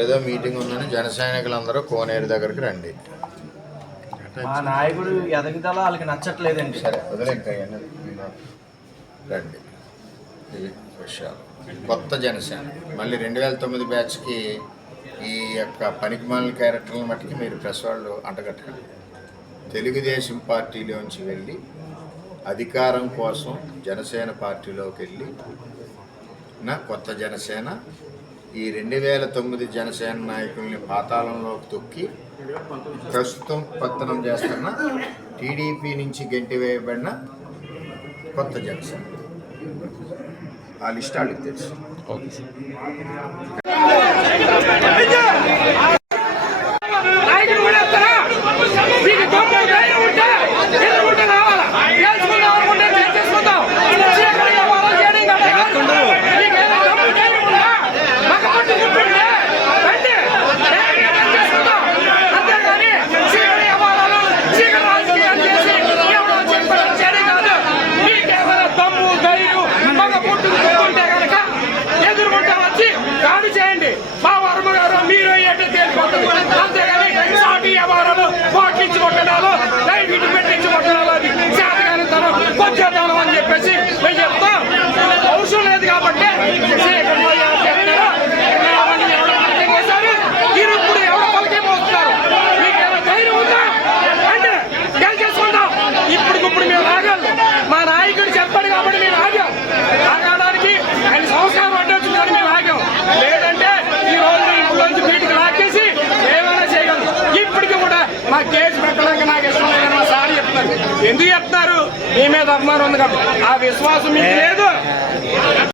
ఏదో మీటింగ్ ఉందని జన సైనికులందరూ కోనేరు దగ్గరికి రండి. మా నాయకుడు ఎదగిదల వాళ్ళకి నచ్చట్లేదండి. సరే రండి. విషయాలు. కొత్త జనసేన మళ్ళీ రెండు వేల తొమ్మిది బ్యాచ్కి ఈ యొక్క పనికిమాలిన క్యారెక్టర్లను మట్టుకి మీరు ప్రెస్ వాళ్ళు అంటగట్టకండి తెలుగుదేశం పార్టీలోంచి వెళ్ళి అధికారం కోసం జనసేన పార్టీలోకి వెళ్ళి నా కొత్త జనసేన ఈ రెండు వేల తొమ్మిది జనసేన నాయకుల్ని పాతాళంలోకి తొక్కి ప్రస్తుతం పతనం చేస్తున్న టీడీపీ నుంచి గెంటి వేయబడిన కొత్త జనసేన. ఆ లిస్ట్ వాళ్ళకి తెలుసు. ఓకే మా కేసు పెట్టడానికి నాకు ఇష్టం లేదని మా సార్ చెప్తున్నారు ఎందుకు చెప్తున్నారు? మీ మీద అభిమానం ఉంది కాబట్టి. ఆ విశ్వాసం మీకు లేదు.